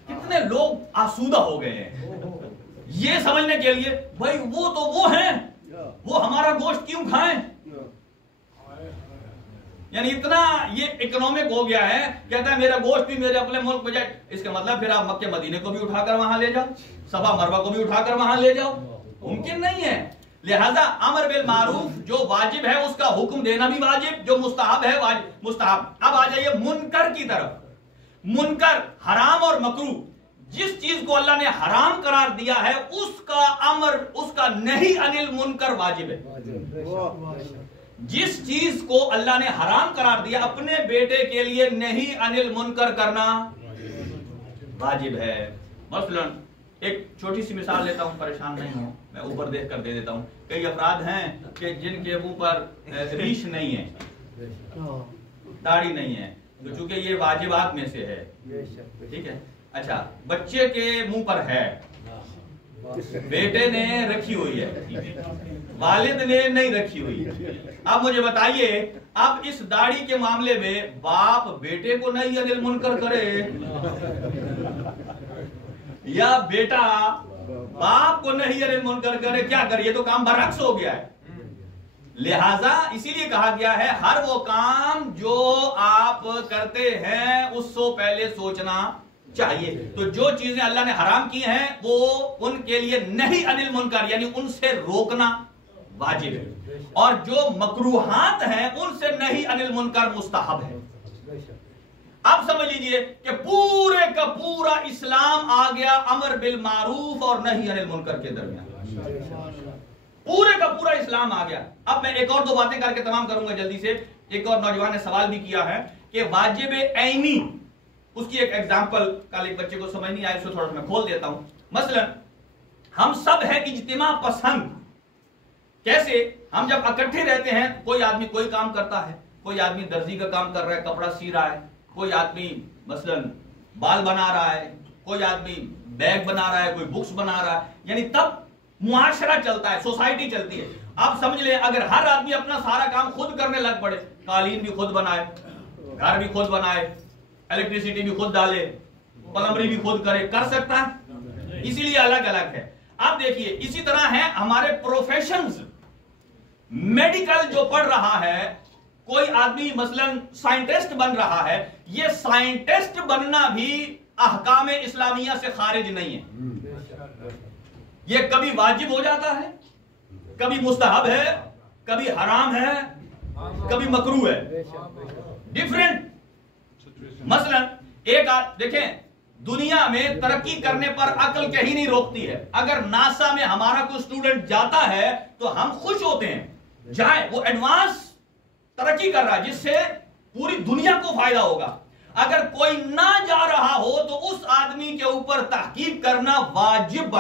کتنے لوگ آسودہ ہو گئے ہیں یہ سمجھنے کے لیے بھائی وہ تو وہ ہیں، وہ ہمارا گوشت کیوں کھائیں؟ یعنی اتنا یہ اکنامک ہو گیا ہے، کہتا ہے میرا گوشت بھی میرے اپنے ملک میں جائے. اس کا مطلب پھر آپ مکہ مدینے کو بھی اٹھا کر وہاں لے جاؤ، صفا مروہ کو بھی اٹھا کر وہاں لے جاؤ، ممکن نہیں ہے. لہذا امر بالمعروف جو واجب ہے اس کا حکم دینا بھی واجب، جو مستحب ہے مستحب. اب آ جائیے منکر کی طرف. منکر حرام اور مکروہ، جس چیز کو اللہ نے حرام قرار دیا ہے اس کا امر، اس کا نہیں انل منکر واجب ہے. جس چیز کو اللہ نے حرام قرار دیا اپنے بیٹے کے لیے نہیں انل منکر کرنا واجب ہے. مثلا ایک چھوٹی سی مثال لیتا ہوں، پریشان نہیں ہوں، میں اوپر دیکھ کر دے دیتا ہوں. کئی افراد ہیں کہ جن کے منہ پر ریش نہیں ہے، داڑھی نہیں ہے، تو چونکہ یہ واجبات میں سے ہے، ٹھیک ہے. اچھا، بچے کے منہ پر ہے، بیٹے نے رکھی ہوئی ہے، والد نے نہیں رکھی ہوئی. اب مجھے بتائیے، اب اس داڑھی کے معاملے میں باپ بیٹے کو نہیں انل منکر کرے یا بیٹا باپ کو نہیں انل منکر کرے، کیا کرے؟ یہ تو کام برعکس ہو گیا ہے. لہذا اسی لیے کہا گیا ہے ہر وہ کام جو آپ کرتے ہیں اس سے پہلے سوچنا چاہیے. تو جو چیزیں اللہ نے حرام کی ہیں وہ ان کے لیے نہیں انل منکر، یعنی ان سے روکنا واجب ہے، اور جو مکروہات ہیں ان سے نہیں انل منکر مستحب ہے. اب سمجھ لیجئے کہ پورے کا پورا اسلام آ گیا امر بالمعروف اور نہی انل منکر کے درمیان، پورے کا پورا اسلام آ گیا. اب میں ایک اور دو باتیں کر کے تمام کروں گا جلدی سے. ایک اور نوجوان نے سوال بھی کیا ہے کہ واجب عینی، اس کی ایک ایگزامپل کل ایک بچے کو سمجھ نہیں آئی، اس کو تھوڑا سا میں کھول دیتا ہوں. مثلا ہم سب ہیں اجتماع پسند. کیسے؟ ہم جب اکٹھے رہتے ہیں، کوئی آدمی کوئی کام کرتا ہے، کوئی آدمی درزی کا کام کر رہا ہے، کپڑا سی رہا ہے، کوئی آدمی مثلا بال بنا رہا ہے، کوئی آدمی بیگ بنا رہا ہے، کوئی بکس بنا رہا ہے، یعنی تب معاشرہ چلتا ہے، سوسائٹی چلتی ہے. آپ سمجھ لیں اگر ہر آدمی اپنا سارا کام خود کرنے لگ پڑے، قالین بھی خود بنائے، گھر بھی خود بنائے، الیکٹریسٹی بھی خود ڈالے، پلمبری بھی خود کرے، کر سکتا ہے؟ اسی لیے الگ الگ ہے. اب دیکھیے اسی طرح ہے ہمارے پروفیشنز. میڈیکل جو پڑھ رہا ہے، کوئی آدمی مثلا سائنٹسٹ بن رہا ہے، یہ سائنٹسٹ بننا بھی احکام اسلامیہ سے خارج نہیں ہے. یہ کبھی واجب ہو جاتا ہے، کبھی مستحب ہے، کبھی حرام ہے، کبھی مکروہ ہے، ڈیفرنٹ. مثلا ایک دیکھیں دنیا میں ترقی کرنے پر عقل کہیں نہیں روکتی ہے. اگر ناسا میں ہمارا کوئی اسٹوڈنٹ جاتا ہے تو ہم خوش ہوتے ہیں، جائے، وہ ایڈوانس ترقی کر رہا ہے جس سے پوری دنیا کو فائدہ ہوگا. اگر کوئی نہ جا رہا ہو تو اس آدمی کے اوپر تحقیق کرنا واجب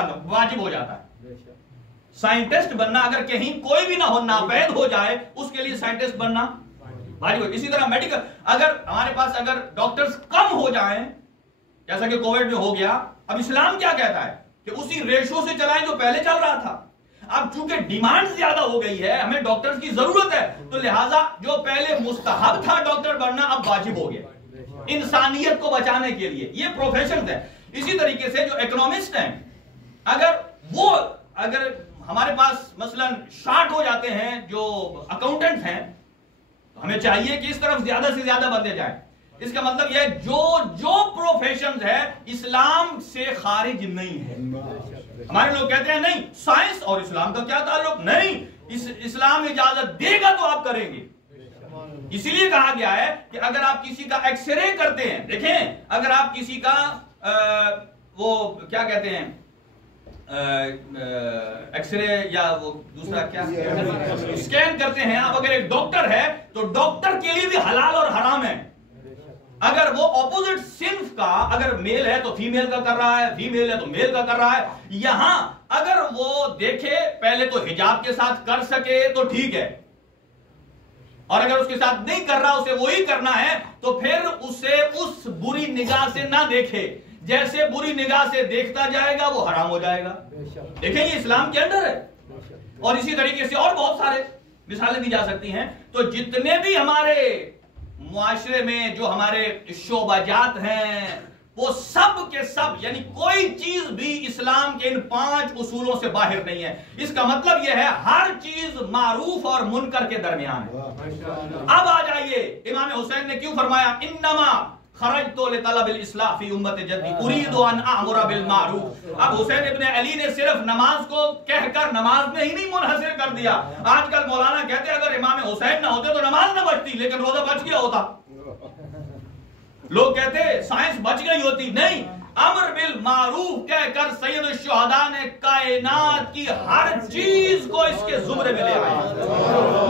ہو جاتا ہے. سائنٹسٹ بننا اگر کہیں کوئی بھی نہ ہو، ناپید ہو جائے، اس کے لیے سائنٹسٹ بننا واجب ہو. اسی طرح میڈیکل، اگر ہمارے پاس اگر ڈاکٹرز کم ہو جائیں جیسا کہ کووڈ میں ہو گیا، اب اسلام کیا کہتا ہے کہ اسی ریشو سے چلائیں جو پہلے چل رہا تھا. اب چونکہ ڈیمانڈ زیادہ ہو گئی ہے، ہمیں ڈاکٹرز کی ضرورت ہے، تو لہٰذا جو پہلے مستحب تھا ڈاکٹر بننا اب واجب ہو گیا انسانیت کو بچانے کے لیے. یہ پروفیشن ہے. اسی طریقے سے جو اکنامسٹ ہیں، اگر ہمارے پاس مثلا شارٹ ہو جاتے ہیں جو اکاؤنٹنٹ ہیں، تو ہمیں چاہیے کہ اس طرف زیادہ سے زیادہ بندے جائیں. اس کا مطلب یہ جو پروفیشنز ہے اسلام سے خارج نہیں ہے. ہمارے لوگ کہتے ہیں نہیں سائنس اور اسلام کا کیا تعلق؟ نہیں، اسلام اجازت دے گا تو آپ کریں گے. اسی لیے کہا گیا ہے کہ اگر آپ کسی کا ایکس رے کرتے ہیں، دیکھیں اگر آپ کسی کا وہ کیا کہتے ہیں ایکس رے یا وہ دوسرا کیا اسکین کرتے ہیں، آپ اگر ایک ڈاکٹر ہے تو ڈاکٹر کے لیے بھی حلال اور حرام ہے. اگر وہ اپوزٹ صنف کا، اگر میل ہے تو فیمیل کا کر رہا ہے، فیمیل ہے تو میل کا کر رہا ہے، یہاں اگر وہ دیکھے پہلے تو حجاب کے ساتھ کر سکے تو ٹھیک ہے، اور اگر اس کے ساتھ نہیں کر رہا، اسے وہی کرنا ہے، تو پھر اسے اس بری نگاہ سے نہ دیکھے. جیسے بری نگاہ سے دیکھتا جائے گا وہ حرام ہو جائے گا. دیکھیں یہ اسلام کے اندر ہے. اور اسی طریقے سے اور بہت سارے مثالیں دی جا سکتی ہیں. تو جتنے بھی ہمارے معاشرے میں جو ہمارے شعبہ جات ہیں وہ سب کے سب، یعنی کوئی چیز بھی اسلام کے ان 5 اصولوں سے باہر نہیں ہے. اس کا مطلب یہ ہے ہر چیز معروف اور منکر کے درمیان ہے. اب آ جائیے امام حسین نے کیوں فرمایا انما خرجت لطلب الاصلاح فی امت جدی اريد ان اامر بالمعروف. اب حسین ابن علی نے صرف نماز کو کہہ کر نماز میں ہی نہیں منحصر کر دیا. آج کل مولانا کہتے اگر امام حسین نہ ہوتے تو نماز نہ بچتی، لیکن روزہ بچ گیا ہوتا. لوگ کہتے سائنس بچ گئی ہوتی. نہیں، امر بالمعروف کہہ کر سید الشہداء نے کائنات کی ہر چیز کو اس کے زمرے میں لے آیا.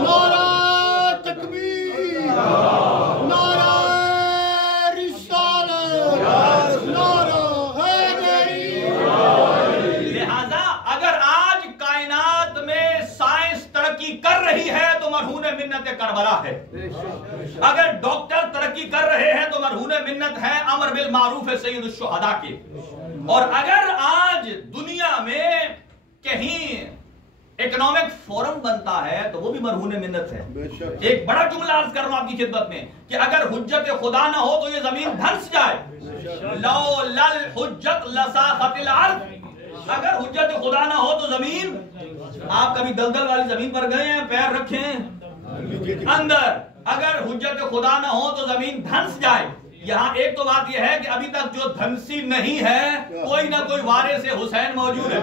نعرہ تکبیر، نعرہ رسالت، نعرہ حیدری. لہذا اگر آج کائنات میں سائنس ترقی کر رہی ہے تو مرہون منت کربلا ہے. اگر ڈاکٹر ترقی کر رہے ہیں تو مرہون منت ہے امر بالمعروف سید الشہداء کے. اور اگر آج دنیا میں کہیں اکنامک فورم بنتا ہے تو وہ بھی مرہون منت ہے. ایک بڑا جملہ عرض کر رہا ہوں آپ کی خدمت میں کہ اگر حجت خدا نہ ہو تو یہ زمین دھنس جائے. لو لل حجت لساخت الارض. اگر حجت خدا نہ ہو تو زمین، آپ کبھی دلدل والی زمین پر گئے ہیں، پیر رکھیں اندر، اگر حجت خدا نہ ہو تو زمین دھنس جائے. یہاں ایک تو بات یہ ہے کہ ابھی تک جو دھنسی نہیں ہے کوئی نہ کوئی وارث حسین موجود ہے.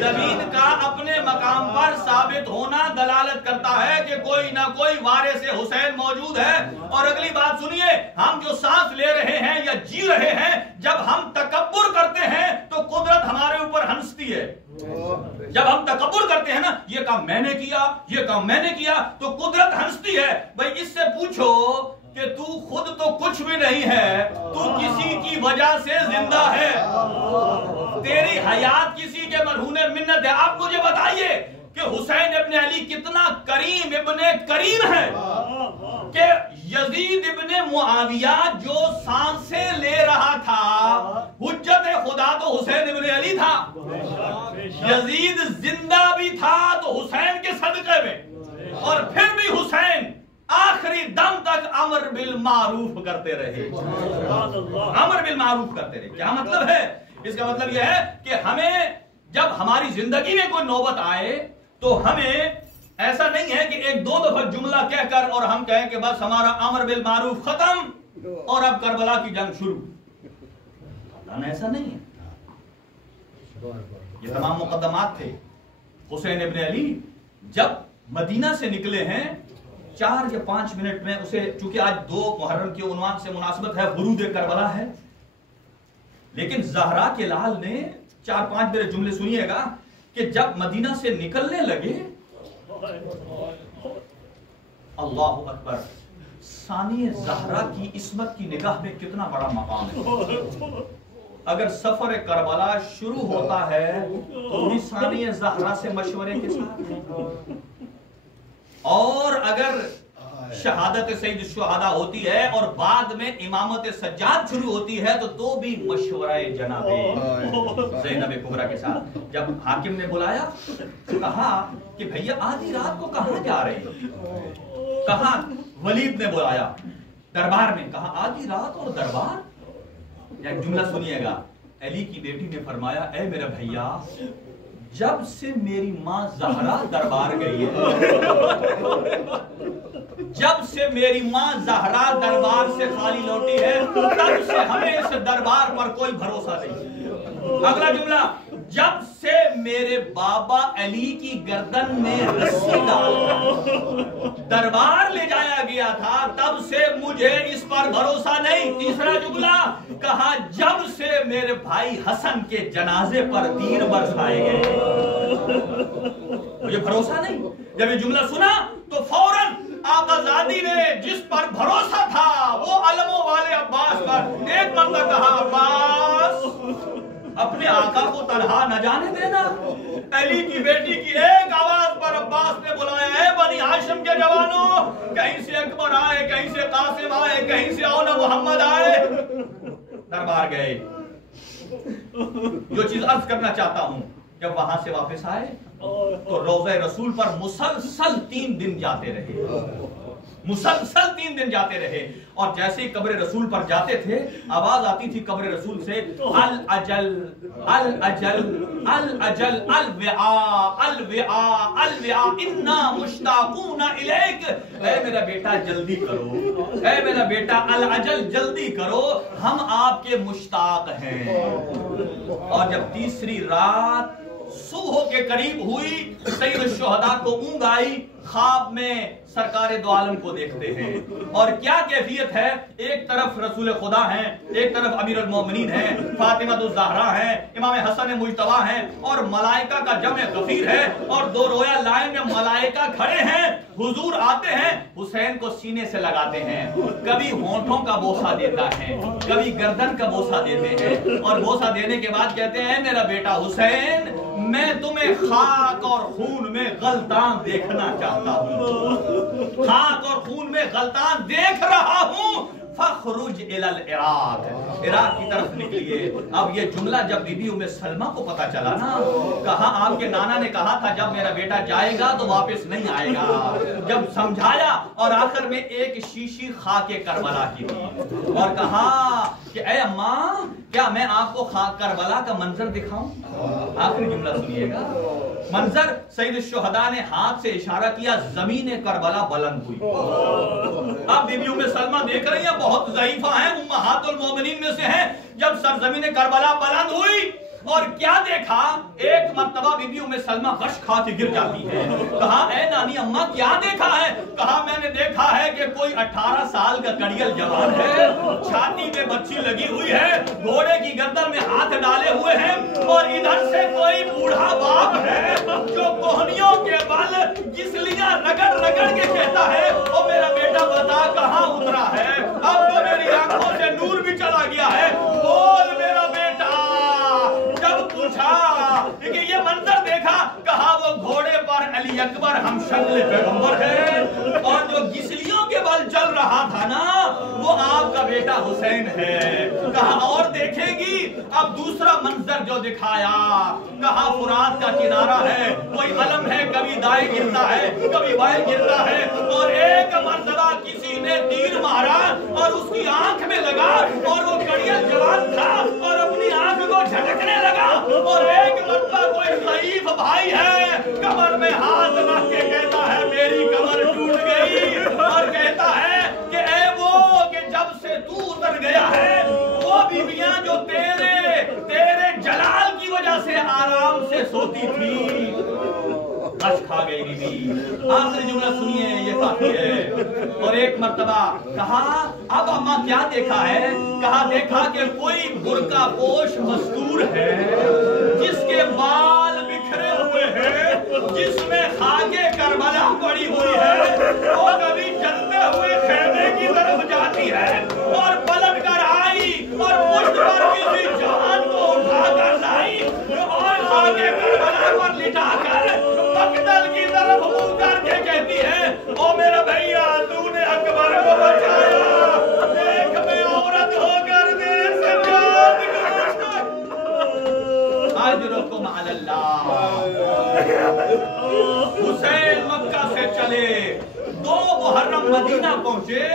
زمین کا اپنے مقام پر ثابت ہونا دلالت کرتا ہے کہ کوئی نہ کوئی وارث حسین موجود ہے. اور اگلی بات سنیے، ہم جو سانس لے رہے ہیں یا جی رہے ہیں، جب ہم تکبر کرتے ہیں تو قدرت ہمارے اوپر ہنستی ہے. جب ہم تکبر کرتے ہیں نا، یہ کام میں نے کیا، یہ کام میں نے کیا، تو قدرت ہنستی ہے. بھائی اس سے پوچھو کہ تو خود تو کچھ بھی نہیں ہے، تو کسی کی وجہ سے زندہ ہے، تیری حیات کسی کے مرہون منت ہے. آپ مجھے بتائیے کہ حسین ابن علی کتنا کریم ابن کریم ہے کہ یزید ابن معاویہ جو سانسیں لے رہا تھا، حجت خدا تو حسین ابن علی تھا. یزید زندہ بھی تھا تو حسین کے صدقے میں، اور پھر بھی حسین آخری دم تک امر بالمعروف کرتے رہے. امر بالمعروف کرتے رہے. کیا مطلب ہے؟ اس کا مطلب یہ ہے کہ ہمیں جب ہماری زندگی میں کوئی نوبت آئے تو ہمیں ایسا نہیں ہے کہ ایک دو دفعہ جملہ کہہ کر اور ہم کہیں کہ بس ہمارا امر بالمعروف ختم اور اب کربلا کی جنگ شروع. ایسا نہیں ہے. یہ تمام مقدمات تھے. حسین ابن علی جب مدینہ سے نکلے ہیں 4 یا 5 منٹ میں اسے، چونکہ آج 2 محرم کے عنوان سے مناسبت ہے، ورود کربلا ہے، لیکن زہرا کے لال نے 4-5 میرے جملے سنیے گا کہ جب مدینہ سے نکلنے لگے، اللہ اکبر، ثانی زہرا کی عصمت کی نگاہ میں کتنا بڑا مقام ہے. اگر سفر کربلا شروع ہوتا ہے تو بھی ثانی زہرا سے مشورے کے ساتھ، اور اگر شہادت سید الشہداء ہوتی ہے اور بعد میں امامت سجاد شروع ہوتی ہے تو بھی مشورہ جناب زینب کبریٰ کے ساتھ. جب حاکم نے بلایا کہا کہ بھیا آدھی رات کو کہاں جا رہے ہیں؟ کہاں؟ ولید نے بلایا دربار میں. کہا آدھی رات اور دربار؟ ایک جملہ سنیے گا. علی کی بیٹی نے فرمایا اے میرا بھیا، جب سے میری ماں زہرا دربار گئی ہے، جب سے میری ماں زہرا دربار سے خالی لوٹی ہے، تب سے ہمیں اس دربار پر کوئی بھروسہ نہیں. اگلا جملہ، جب سے میرے بابا علی کی گردن میں رسی ڈال دربار لے جایا گیا تھا، تب سے مجھے اس پر بھروسہ نہیں. تیسرا جملہ کہا جب سے میرے بھائی حسن کے جنازے پر تیر برسائے گئے مجھے بھروسہ نہیں. جب یہ جملہ سنا تو فوراً آقا زادی نے جس پر بھروسہ تھا وہ علموں والے عباس پر ایک مرتبہ کہا عباس اپنے آقا کو تنہا نہ جانے دینا. علی کی بیٹی کی ایک آواز پر عباس نے بلایا اے بنی ہاشم کے جوانوں، کہیں سے اکبر آئے، کہیں سے قاسم آئے، کہیں سے اونا محمد آئے. دربار گئے. جو چیز عرض کرنا چاہتا ہوں، جب وہاں سے واپس آئے تو روضہ رسول پر مسلسل 3 دن جاتے رہے، مسلسل 3 دن جاتے رہے. اور جیسے ہی قبر رسول پر جاتے تھے آواز آتی تھی قبر رسول سے الاجل الاجل الاجل الوعاء الوعاء الوعاء انا مشتاقون الیک. اے میرا بیٹا جلدی کرو، اے میرا بیٹا الاجل جلدی کرو، ہم آپ کے مشتاق ہیں. اور جب تیسری رات صبح کے قریب ہوئی، سید الشہداء کو اونگ آئی، خواب میں سرکار دو عالم کو دیکھتے ہیں. اور کیا کیفیت ہے، ایک طرف رسول خدا ہیں، ایک طرف امیر المومنین ہیں، فاطمہ الزہرا ہیں، امام حسن مجتبی ہیں، اور ملائکہ کا جمع غفیر ہے، اور 2 رویا لائن میں ملائکہ کھڑے ہیں. حضور آتے ہیں، حسین کو سینے سے لگاتے ہیں، کبھی ہونٹوں کا بوسہ دیتا ہے، کبھی گردن کا بوسہ دیتے ہیں، اور بوسہ دینے کے بعد کہتے ہیں میرا بیٹا حسین، میں تمہیں خاک اور خون میں غلطان دیکھنا چاہتا ہوں، خاک اور خون میں غلطان دیکھ رہا ہوں، فخرج الی العراق، عراق کی طرف نکلیے۔ اب یہ جملہ جب بی بی ام سلمہ کو پتا چلا نا، کہا آپ کے نانا نے کہا تھا جب میرا بیٹا جائے گا تو واپس نہیں آئے گا، جب سمجھایا اور آخر میں ایک شیشی خاک کربلا کی دی اور کہا کہ اے اماں کیا میں آپ کو خاک کربلا کا منظر دکھاؤں؟ آخری جملہ سنیے گا، منظر سید الشہداء نے ہاتھ سے اشارہ کیا، زمین کربلا بلند ہوئی۔ اب بی بی ام سلمہ دیکھ رہی ہیں بہت ضعیفہ ہیں، امہات المومنین میں سے ہیں، جب سرزمین کربلا بلند ہوئی اور کیا دیکھا، ایک مرتبہ بی بی ام سلمہ غش کھا کے گر جاتی ہے۔ کہا اے نانی اماں کیا دیکھا ہے؟ کہا میں نے دیکھا ہے کہ کوئی 18 سال کا کڑیل جوان ہے، چھاتی پہ بچی لگی ہوئی ہے، گھوڑے کی گردن میں ہاتھ ڈالے ہوئے ہیں، اور ادھر سے کوئی بوڑھا باپ ہے جو کوہنیوں کے بل گسلیاں رگڑ رگڑ کے کہتا ہے او میرا بیٹا بتا کہاں اترا ہے؟ اب تو میری آنکھوں سے نور بھی چلا گیا ہے، بول میرا بیٹا۔ جب پوچھا کہ یہ منظر دیکھا، کہا وہ گھوڑے پر علی اکبر ہم شکل پیغمبر ہے، اور جو گسلیوں کے بل چل رہا تھا نا وہ آپ کا بیٹا حسین ہے۔ کہا اور دیکھے گی؟ اب دوسرا منظر جو دکھایا، کہا فرات کا کنارہ ہے، کوئی علم ہے، کبھی دائیں گرتا ہے کبھی بائیں گرتا ہے، اور ایک مرتبہ کسی نے تیر مارا اور اس کی آنکھ میں لگا، اور وہ کڑیل جوان تھا اور اپنی آنکھ کو جھٹکنے لگا، اور ایک مرتبہ کوئی ضعیف بھائی ہے کمر میں ہاتھ رکھ کے کہتا ہے میری کمر ٹوٹ گئی، اور کہتا ہے کہ اے وہ کہ جب سے تو اتر گیا ہے وہ بیویاں جو تیرے جلال کی وجہ سے آرام سے سوتی تھی، غش کھا گئی بی بی۔ آخری جملہ سنیے یہ کافی ہے۔ اور ایک مرتبہ کہا اب اماں کیا دیکھا ہے؟ کہا دیکھا کہ کوئی برقع پوش مستور ہے جس کے بال بکھرے ہوئے ہیں، جس میں خاک کربلا پڑی ہوئی ہے، وہ کبھی جلتے ہوئے خیمے کی طرف جاتی ہے اور پلٹ کر آئی اور پشت پر کسی جوان کو اٹھا کر لائی اور خاک کربلا پر لٹا کر مقتل کی طرف منہ کر کے کہتی ہے او میرا بھیا تو نے اکبر کو بچایا، دیکھ میں عورت ہو کر تیرے سے پیار کروں، اجرکم علی اللہ۔ حسین مکہ سے چلے، 2 محرم مدینہ پہنچے،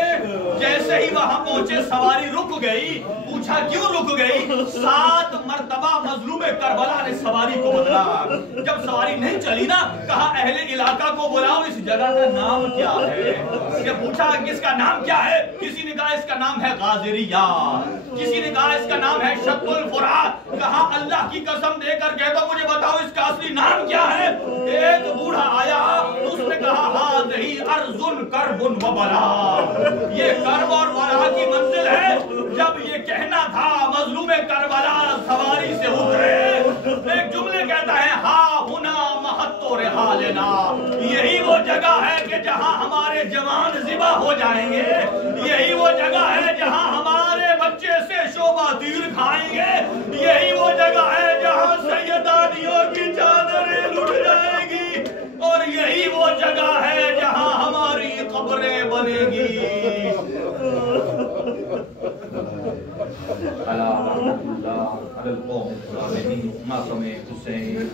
جیسے ہی وہاں پہنچے سواری رک گئی، پوچھا کیوں رک گئی؟ 7 مرتبہ مظلوم کربلا نے سواری کو بدلا، جب سواری نہیں چلی نا کہا اہل علاقہ کو بلاؤ اس جگہ کا نام کیا ہے؟ کہ پوچھا کس کا نام کیا ہے؟ کسی نے کہا اس کا نام ہے غازریہ، کسی نے کہا اس کا نام ہے شط الفرات۔ کہا اللہ کی قسم دے کر کہتا مجھے بتاؤ اس کا اصلی نام کیا ہے؟ ایک بوڑھا آیا، اس نے کہا ہاذہی ارض کرب و بلا، یہ کرب اور بلا کی منزل ہے۔ جب یہ کہنا تھا مظلوم کربلا سواری سے اترے، ایک جملے کہتا ہے ہا ہنا محط رحالنا، یہی وہ جگہ ہے کہ جہاں ہمارے جوان ذبح ہو جائیں گے، یہی وہ جگہ ہے جہاں ہمارے بچے سے شعبہ تیر کھائیں گے، یہی وہ جگہ ہے جہاں سیدانیوں کی چادریں لٹ جائیں گی، اور یہی وہ جگہ ہے جہاں ہماری قبریں بنے گی۔ اللہ علی القوم الظالمین، ماتم حسین۔